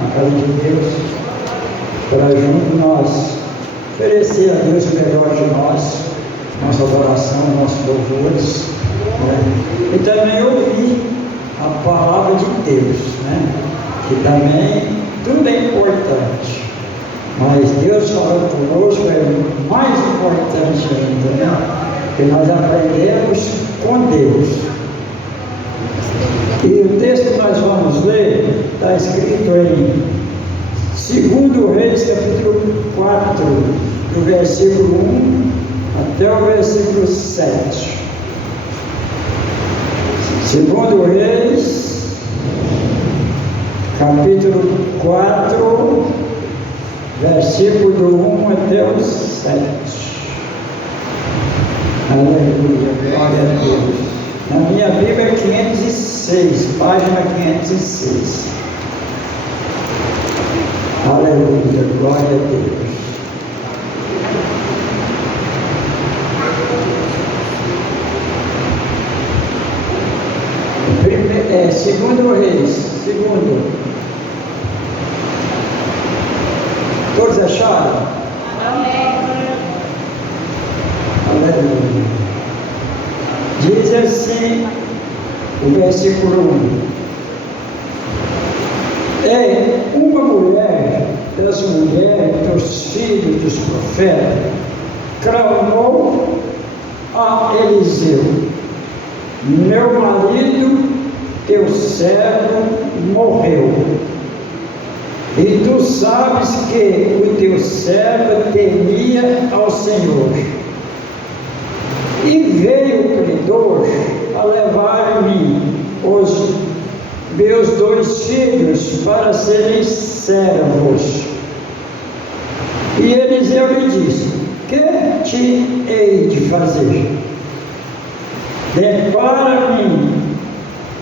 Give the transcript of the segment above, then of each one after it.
na casa de Deus, para junto nós oferecer a Deus o melhor de nós, nossa adoração, nossos louvores, né? E também ouvir a palavra de Deus, né? Que também tudo é importante, mas Deus falando conosco é mais importante ainda, né? Que nós aprendemos com Deus. E o texto que nós vamos ler está escrito em 2 Reis, capítulo 4, do versículo 1 até o versículo 7. 2 Reis, capítulo 4, versículo do 1 até o 7. Aleluia, glória a Deus. Na minha Bíblia é 506, página 506. Aleluia, glória a Deus. Segundo Reis, todos acharam? Aleluia. Diz assim o versículo 1: uma mulher das mulheres dos filhos dos profetas clamou a Eliseu: meu marido, teu servo, morreu, e tu sabes que o teu servo temia ao Senhor. E veio o credor a levar-me os meus 2 filhos para serem servos. E Eliseu lhe disse: que te hei de fazer? Declara-me,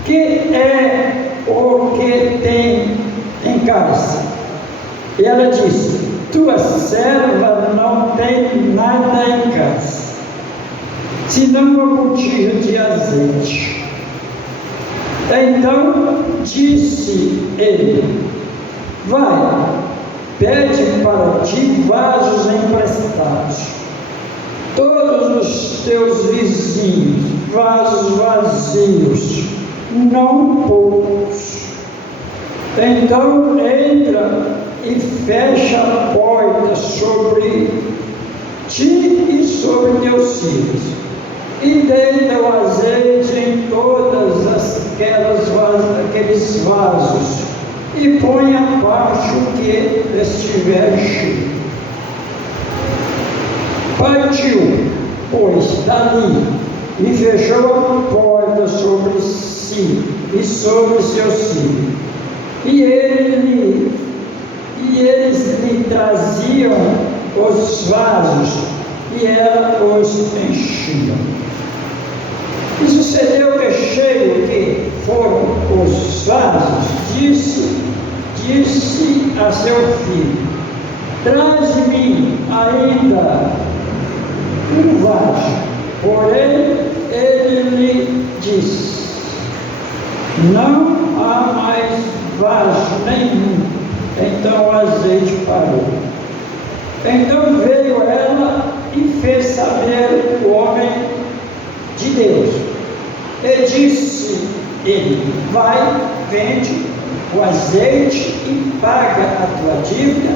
que é o que tem em casa? E ela disse: tua serva não tem nada em casa, senão uma botija de azeite. Então disse ele: vai, pede para ti vasos emprestados, todos os teus vizinhos, vasos vazios, não poucos. Então entra e fecha a porta sobre ti e sobre teus filhos, e deita o azeite em todas aqueles vasos, e põe a parte o que estiver cheio. Partiu, pois, dali, e fechou a porta sobre si e sobre seus filhos. E eles lhe traziam os vasos, e ela os enchia. E sucedeu que, cheio que foram os vasos, disse a seu filho: traze-me ainda um vaso. Porém, ele lhe disse: não há mais vaso nenhum. Então o azeite parou. Então veio ela e fez saber o homem de Deus. E disse ele: vai, vende o azeite e paga a tua dívida,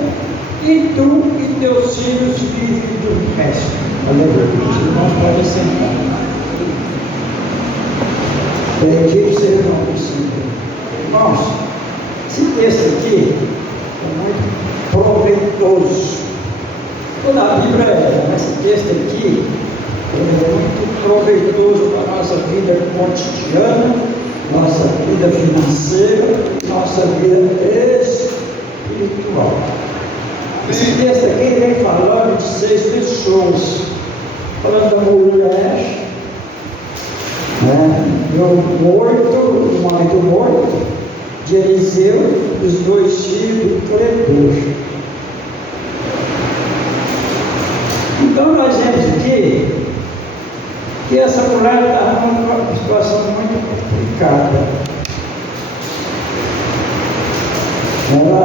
e tu e teus filhos vivem do resto. Aleluia. Os irmãos podem sentar. Bendito seja o nome do Senhor. Irmãos, esse texto aqui é muito proveitoso. Toda a Bíblia é, mas esse texto aqui é muito proveitoso para a nossa vida cotidiana, nossa vida financeira, nossa vida espiritual. Esse texto aqui vem falando de 6 pessoas, falando da mulher, do morto, do marido morto, de Eliseu, dos 2 filhos do credor. Então nós vemos aqui que essa mulher está numa situação muito complicada. ela,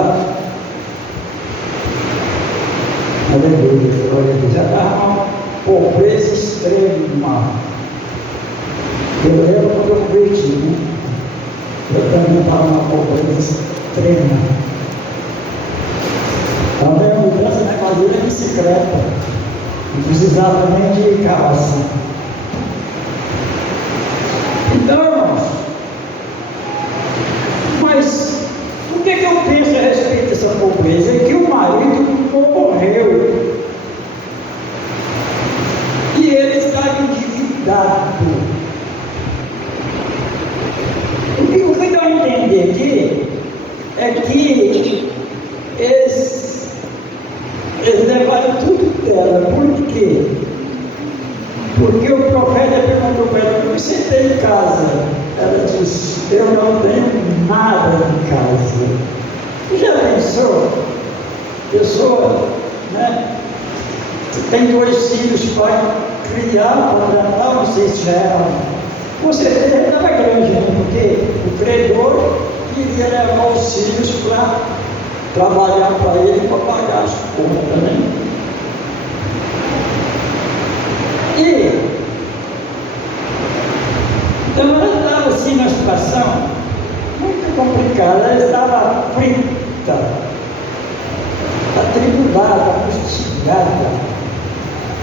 aleluia, glória a Deus, ela estava uma pobreza extrema. Eu lembro quando eu converti, né? Eu também estava numa pobreza extrema. Também a mudança na casa da bicicleta, não precisava nem de carroça. Então, irmãos, mas o que eu penso a respeito dessa pobreza? É que o marido morreu e ele estava endividado. O que eu quero entender aqui é que eles levaram tudo dela. Por quê? Porque o profeta perguntou para ela: o que você tem em casa? Ela disse: eu não tenho nada em casa. Você já pensou? Pessoa, né? Tem 2 filhos para criar, para tratar, não sei se já era. Com certeza ele estava grande, né? Porque o credor queria levar os filhos para trabalhar para ele, para pagar as contas, né? Então ela estava assim numa situação muito complicada, ela estava aflita, atribulada, angustiada,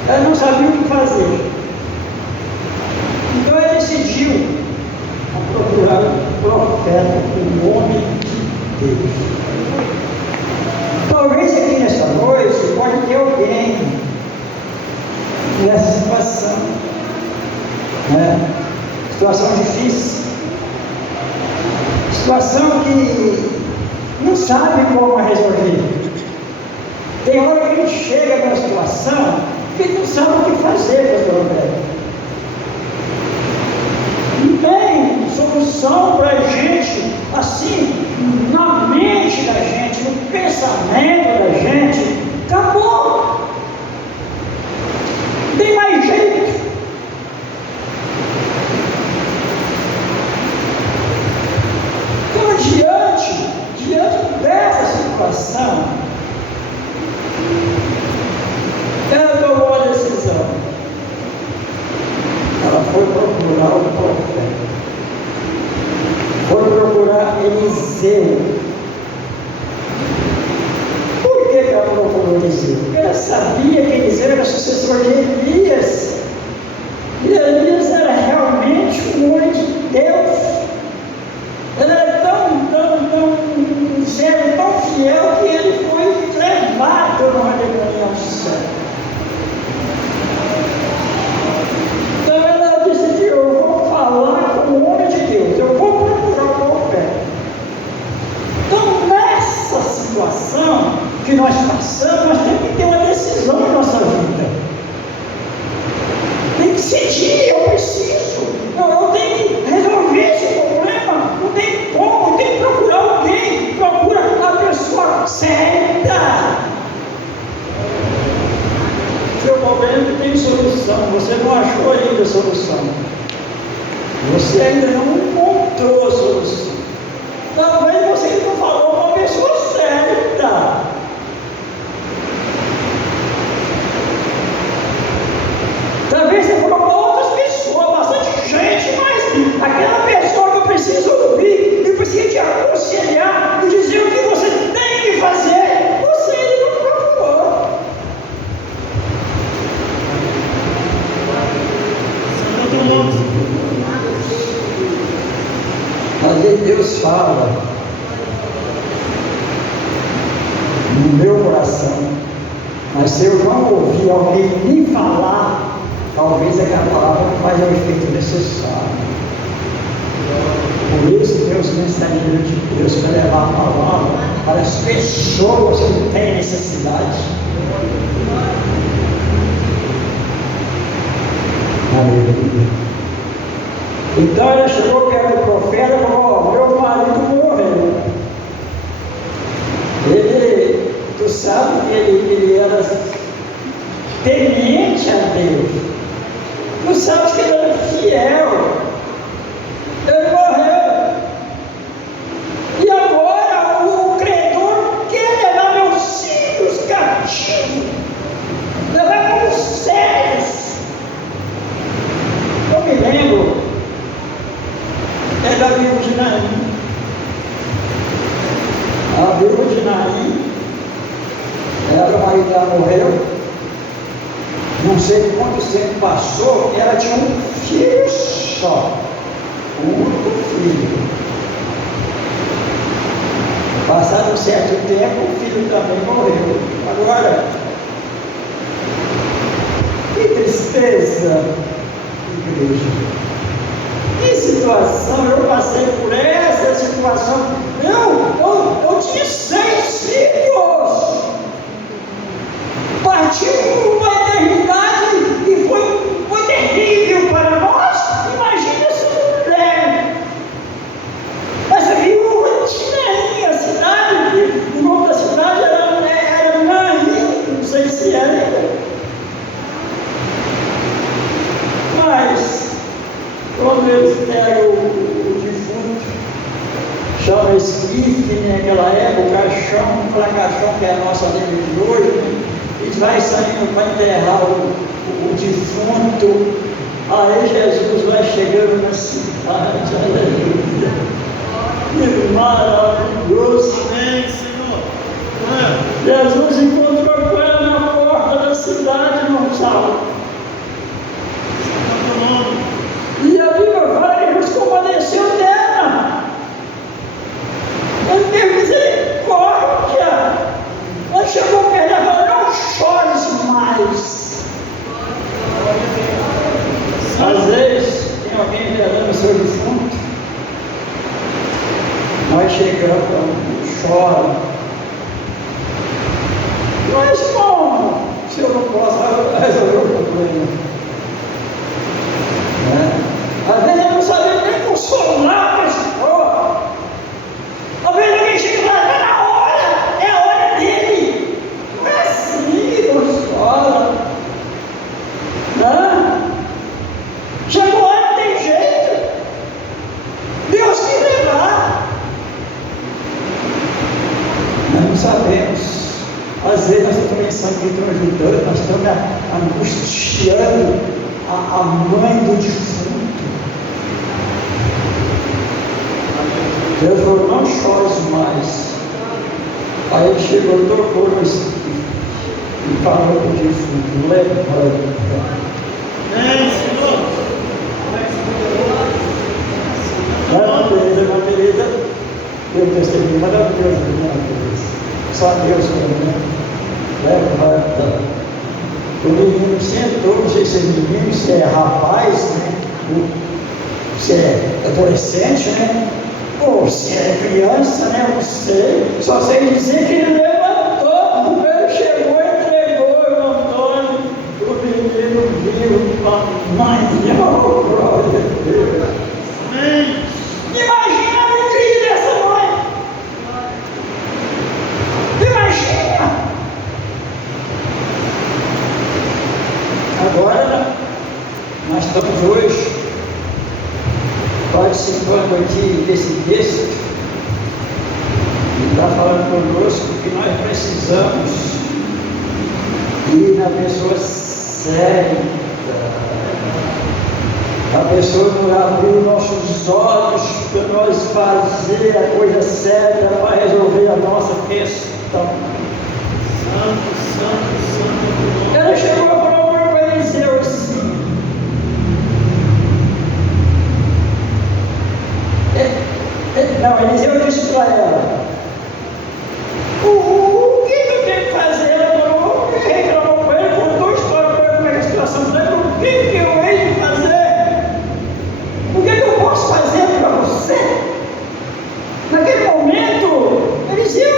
ela não sabia o que fazer. Então ela decidiu procurar um profeta, um homem de Deus. Talvez aqui nesta noite pode ter alguém nessa situação, né? Situação difícil, situação que não sabe como resolver. Tem hora que a gente chega numa situação que não sabe o que fazer, pastor Roberto. Não tem solução para a gente, assim, na mente da gente, no pensamento da gente. Acabou. Não tem mais jeito. Então, diante dessa situação, ela tomou a decisão. Ela foi procurar o profeta. Foi procurar Eliseu. Por que ela procurou Eliseu? Porque ela sabia que Eliseu era sucessor de Elias. E Elias era realmente um homem de Deus. Ele era tão sério, tão fiel, que ele foi levado numa reunião de céu. Então ela decidiu: eu vou falar com o homem de Deus, eu vou procurar o profeta. Então, nessa situação que nós passamos, nós temos que ter uma decisão na nossa vida. Tem que decidir: eu preciso, eu tenho que resolver esse problema, não tem como, tem que procurar alguém, procura a pessoa certa. Seu problema tem solução, você não achou ainda a solução, você ainda não encontrou a solução, talvez você ainda não falou com a pessoa certa. Talvez você falou com outras pessoas, bastante gente, mas aquela pessoa que eu preciso ouvir, eu preciso te aconselhar e dizer o que você tem que fazer, você ainda não procurou. Às vezes Deus fala no meu coração, mas se eu não ouvir alguém me falar, talvez aquela palavra não faz o efeito necessário. Por isso Deus é mensageiro de Deus para levar a palavra para as pessoas que têm necessidade. Aleluia. Então ela chegou perto do profeta e falou: meu marido morreu. Tu sabe que ele era temente a Deus. Tu sabes que ele era fiel. Ele morreu. E agora o credor de Naim, ela, o marido dela morreu, não sei quanto tempo passou, ela tinha um filho só, um único filho. Passado um certo tempo, o filho também morreu. Agora, que tristeza, igreja. Que situação, eu passei por essa situação. Eu tinha 6 filhos. Partiu uma eternidade e foi terrível para nós. Imagina essa mulher. Essa viúva tinha a cidade, o nome da cidade era Naim, não sei se era. Mas, quando eles pegam o defunto, chama esquife, naquela época, caixão, para caixão que é a nossa língua de hoje, né? E vai saindo para enterrar o defunto. Aí Jesus vai chegando na cidade, aleluia. Que maravilhoso. Amém, Senhor. Jesus encontrou com ela na porta da cidade, não sabe. E a Bíblia fala que Jesus compadeceu dela. Ele teve misericórdia. Ela chegou perto dela e falou: não chores mais. Às vezes tem alguém velando o seu defunto, nós chegamos, chora. Mas como? Se eu não posso resolver o problema? Às vezes eu não sabia nem consolar a pessoa. Às vezes alguém chega lá, está na hora, é a hora dele. Não é assim, consola. Chegou a hora, não tem jeito. Deus que levar. Nós não sabemos. Às vezes nós estamos pensando que estamos ajudando, nós estamos angustiando a mãe do defunto. Deus falou: não chores mais. Aí ele chegou, tocou no espírito e falou para o defunto: levanta. Amém, Senhor. Irmã Teresa, eu testemunho maravilhoso, irmã Teresa. Só Deus mesmo, né? Levanta. O menino sentou, não sei se é menino, se é rapaz, né? Se é adolescente, né? Ou se é criança, né? Eu não sei. Só sei dizer que ele levantou, ele chegou e entregou o Antônio. O menino viu, mamãe, oh, glória a Deus. Amém. Imagina a alegria dessa mãe. Imagina. Agora, nós estamos hoje participando aqui desse texto e está falando conosco que nós precisamos ir na pessoa certa. A pessoa não abriu nossos olhos para nós fazer a coisa certa para resolver a nossa questão. Santo. Ela chegou a falar para Eliseu assim: não, Eliseu disse para ela: o que eu tenho que fazer? Ela falou, reclamou com ele, contou a história para ele, como é que a situação está. O que eu hei de fazer? O que eu posso fazer para você? Naquele momento, Eliseu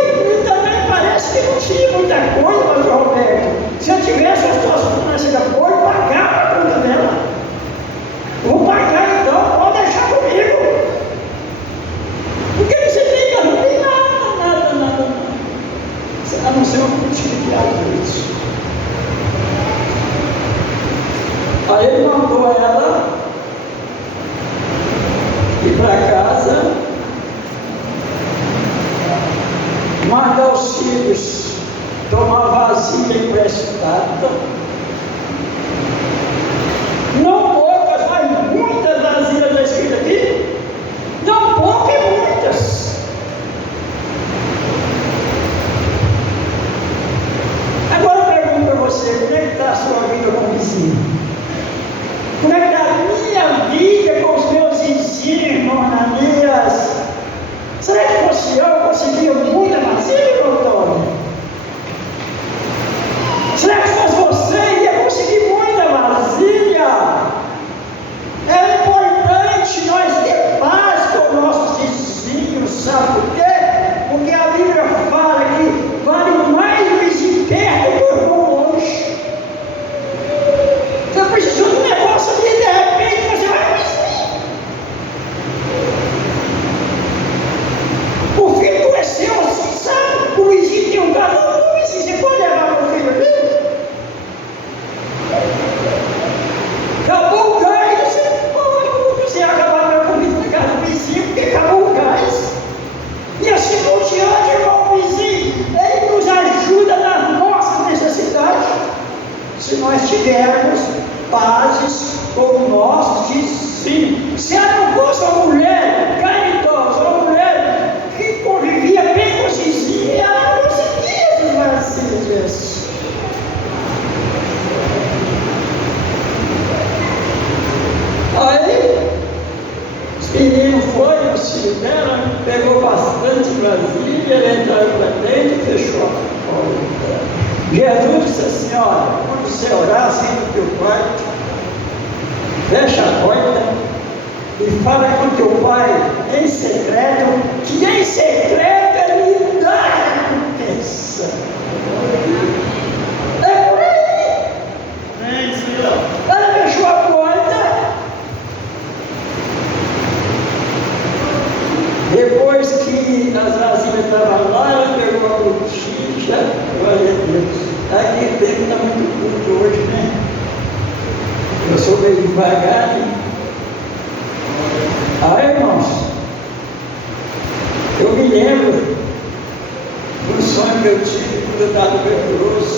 também parece que não tinha muita coisa, mas Roberto, se eu tivesse a situação financeira boa, eu pagava a conta dela. Vou pagar então, pode deixar comigo. O que você tem? Não tem nada. A não ser uma utilidade disso. Aí ele mandou ela ir para casa, mandar os filhos tomar vasilha emprestada, não poucas, mas muitas vasilhas da escrita aqui, não poucas e muitas. capazes como nós de sim. Se ela não fosse uma mulher caridosa, uma mulher que convivia bem com os vizinhos, ela não conseguia fazer isso. Aí, os meninos foram, o filho dela pegou bastante vasilha, ele entrou para dentro e fechou a porta. Jesus disse assim: olha, quando você orar, senta no teu quarto, fecha a porta e fala com teu pai em secreto, que em secreto ele dá a recompensa. É por aí. Amém, Senhor. Ela fechou a porta. Depois que as vasilhas estavam lá, ela pegou a botija, glória a Deus. Aquele tempo está muito curto hoje, né? Eu sou meio devagar, né? Aí, irmãos, eu me lembro do sonho que eu tive quando eu estava tuberculoso.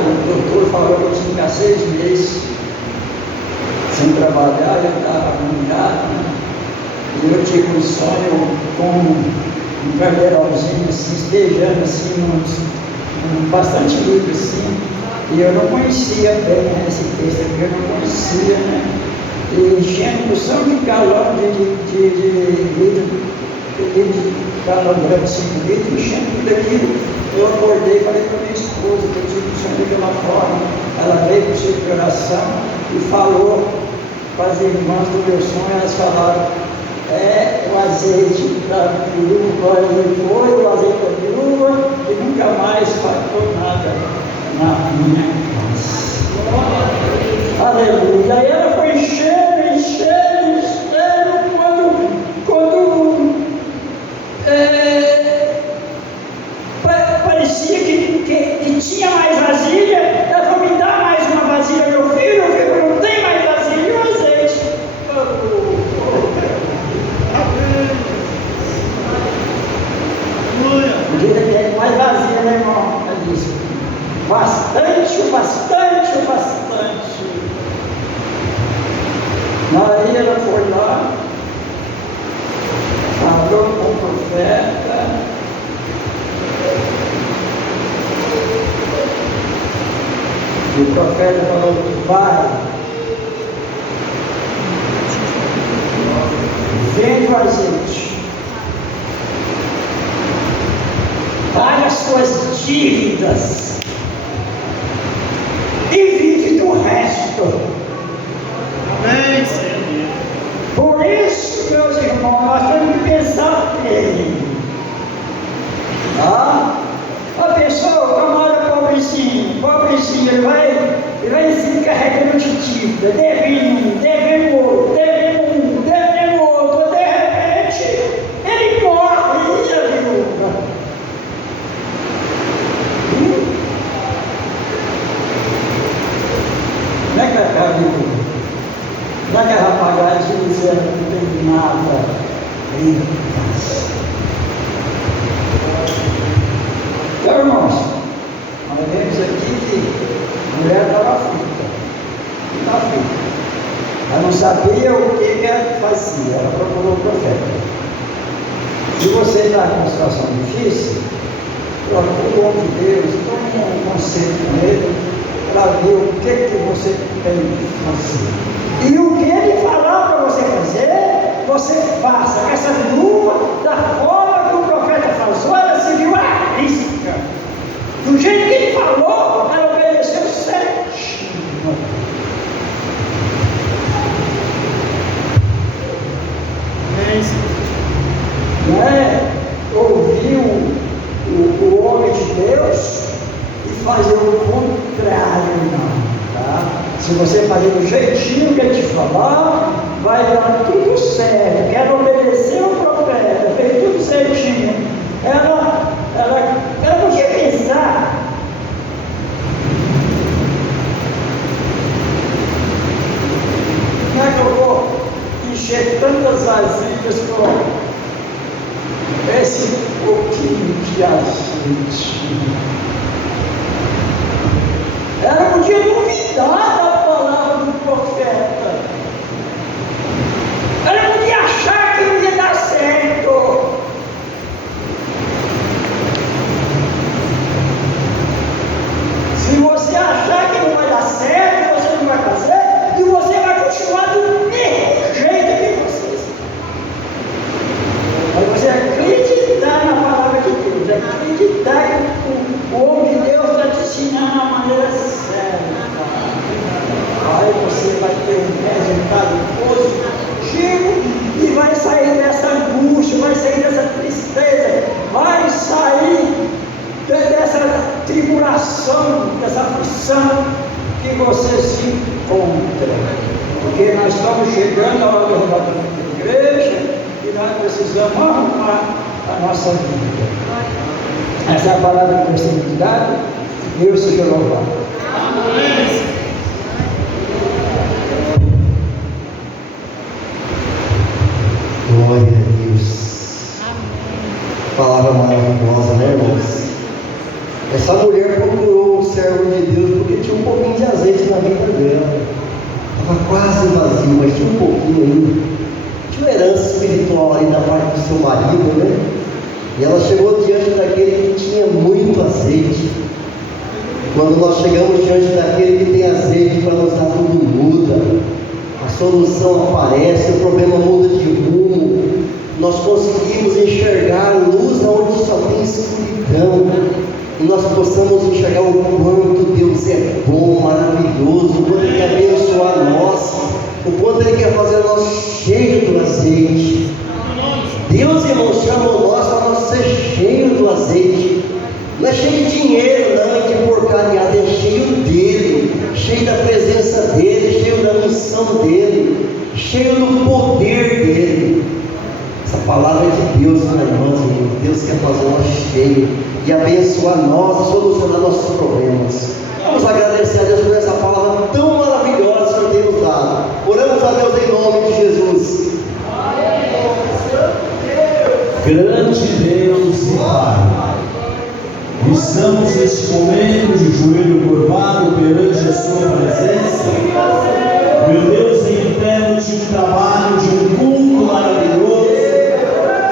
O doutor falou que eu tinha que ficar 6 meses sem trabalhar, eu estava agoniado, né? E eu tive um sonho com um carneiralzinho assim, estejando assim, bastante livre assim, e eu não conhecia bem, né, esse texto aqui, eu não conhecia, né? E enchendo o som de galão de galão grande, 5 litros, enchendo tudo aquilo. Eu acordei e falei para minha esposa que eu tive um sonho daquela forma. Ela veio para o centro de oração e falou para as irmãs do meu sonho, elas falaram: o azeite da viúva, foi o azeite da viúva, e nunca mais faltou nada na minha casa. Aleluia. Aí ela foi enchendo, quando parecia que tinha mais vasilha, ela falou: me dá mais uma vasilha, meu filho, não tem mais vasilha, e o azeite. Vida que é mais vazia, né, irmão? Ela disse: bastante. Aí ela foi lá, falou com o profeta, e o profeta falou: vai, vende o azeite, paga as suas dívidas e vive do resto. Amém, Senhor. Por isso, meus irmãos, nós temos que pensar nele. A pessoa, o camarada pobrecinho, ele vai se carregando de dívida, devendo outro, de repente, ele morre e a viúva. Como é que vai ficar a viúva? Como é que ela vai pagar a dívida que não tem nada em paz? Então, irmãos, nós vemos aqui que a mulher estava aflita. Ela não sabia o que ela fazia, ela procurou o profeta. Se você está com uma situação difícil, procure o homem de Deus, tome um conselho com ele, para ver o que você tem que fazer. E o que ele falar para você fazer, você faça. Essa viúva, da forma que o profeta falou, ela seguiu a risca. Do jeito que ele falou, ela obedeceu certinho. Não é ouvir o homem de Deus e fazer o contrário, não. Tá? Se você fazer do jeitinho que ele te falar, vai dar tudo certo. Quero obedecer o profeta, fez tudo certinho. Ela podia pensar. Como é que eu vou encher tantas vasilhas com esse pouquinho de azeite? Ela podia duvidar da palavra do profeta. Ela podia achar que não ia dar certo. Se você achar que não vai dar certo, você não vai fazer, e você vai continuar do mesmo jeito que você está. Mas você acreditar na palavra de Deus, acreditar que o homem de Deus está te ensinando a maneira certa. Aí você vai ter um resultado positivo e vai sair dessa angústia, vai sair dessa tristeza, vai sair dessa tribulação, dessa aflição que você se encontra. Porque nós estamos chegando ao arrebatamento da igreja e nós precisamos arrumar a nossa vida. Essa é a palavra que nós temos dado. Deus seja louvado. Amém. Glória a Deus. Palavra maravilhosa, né, irmãos? Essa mulher procurou o servo de Deus porque tinha um pouquinho de azeite na vida dela. Estava quase vazio, mas tinha um pouquinho ainda. Tinha uma herança espiritual aí da parte do seu marido, né? E ela chegou diante daquele que tinha muito azeite. Quando nós chegamos diante daquele que tem azeite para nos dar, tudo muda. A solução aparece, o problema muda de rumo. Nós conseguimos enxergar luz onde só tem escuridão. E nós possamos enxergar o quanto Deus é bom, maravilhoso, o quanto Ele quer abençoar nós, o quanto Ele quer fazer nós cheios do azeite. Deus, irmãos, chamou nós para nós ser cheios do azeite. Não é cheio de dinheiro, não, é de porcariada, é cheio dele, cheio da presença dele, cheio da missão dele, cheio do poder dele. Essa palavra é de Deus, meus irmãos. Deus quer fazer nós cheios e abençoar nós e solucionar nossos problemas. Vamos agradecer a Deus por essa palavra tão maravilhosa que Ele tem nos dado. Oramos a Deus em nome de Jesus. Grande Deus e Pai, estamos neste momento de joelho curvado perante a Sua presença, meu Deus, em pleno de trabalho, de um culto maravilhoso,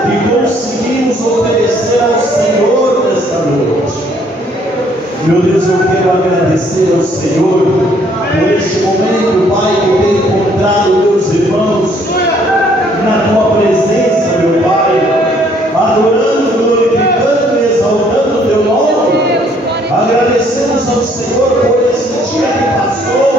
e conseguimos oferecer ao Senhor nesta noite. Meu Deus, eu quero agradecer ao Senhor por este momento, Pai, por ter encontrado meus irmãos na Tua presença, meu Pai, adorando, glorificando e exaltando o Teu nome. Agradecemos ao Senhor por esse dia que passou.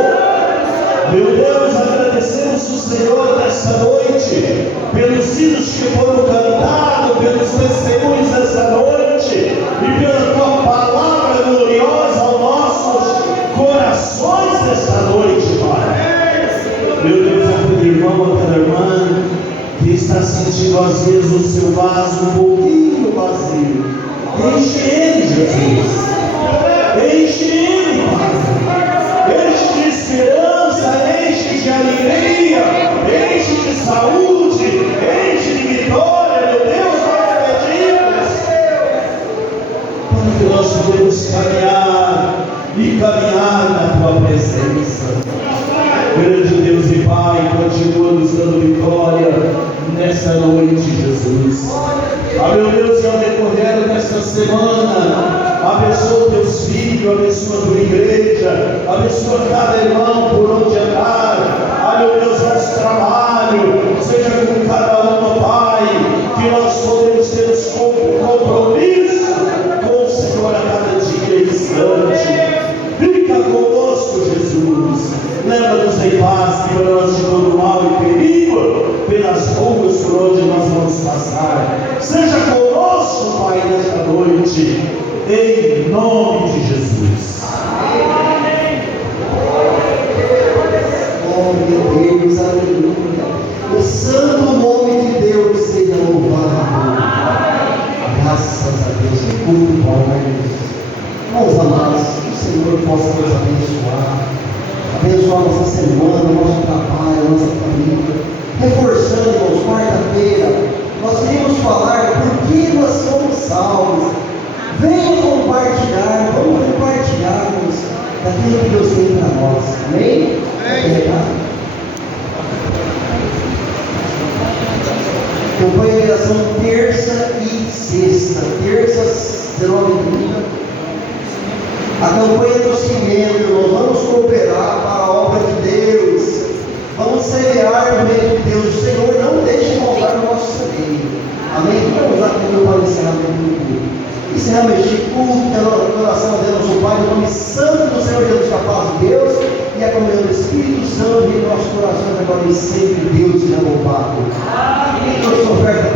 Meu Deus, agradecemos o Senhor nesta noite pelos hinos que foram cantados, pelos testemunhos desta noite e pela Tua palavra gloriosa aos nossos corações nesta noite, Pai. Meu Deus, aquele irmão, aquela irmã que está sentindo às vezes o seu vaso um pouquinho vazio, enche ele, Jesus, enche ele, Pai, enche de esperança, enche de alegria, enche de saúde, enche de vitória, meu Deus, nós pedimos para que nós podemos caminhar e caminhar na Tua presença. Grande Deus e Pai, continua nos dando vitória nessa noite, Jesus. Meu Deus, e ao decorrer desta semana, abençoa Teus filhos, abençoa a Tua igreja, abençoa cada irmão por onde andar. Meu Deus, nosso trabalho, seja com cada uma, Pai, que nós podemos ter os compromisso com o Senhor a cada dia e instante. Fica conosco, Jesus. Leva-nos em paz, livra-nos de todo mal e perigo, pelas ruas por onde nós vamos passar. Seja conosco, Pai, nesta noite, em nome de Jesus. Amém. Glória a Deus, aleluia. O santo nome de Deus seja louvado. Graças a Deus, que culto bom, né? Meus amados, que o Senhor possa nos abençoar nossa semana, nosso trabalho, nossa família. Reforçando, irmãos, quarta-feira, nós queremos falar por que nós somos salvos. Venham compartilhar, vamos compartilharmos daquilo que Deus tem para nós. Amém? Campanha de oração terça e sexta. Terça, 19h30. A campanha do cimento, irmãos, vamos cooperar para a obra de Deus. Vamos semear no meio de Deus. O Senhor não deixe faltar o nosso semeio. Amém? Vamos lá que eu vou encerramento do culto. Encerramos este culto, da oração a Deus, nosso Pai, no nome santo do Senhor Jesus, a paz de Deus e a comunhão do Espírito Santo em nossos corações agora e sempre. Deus seja louvado. Amém.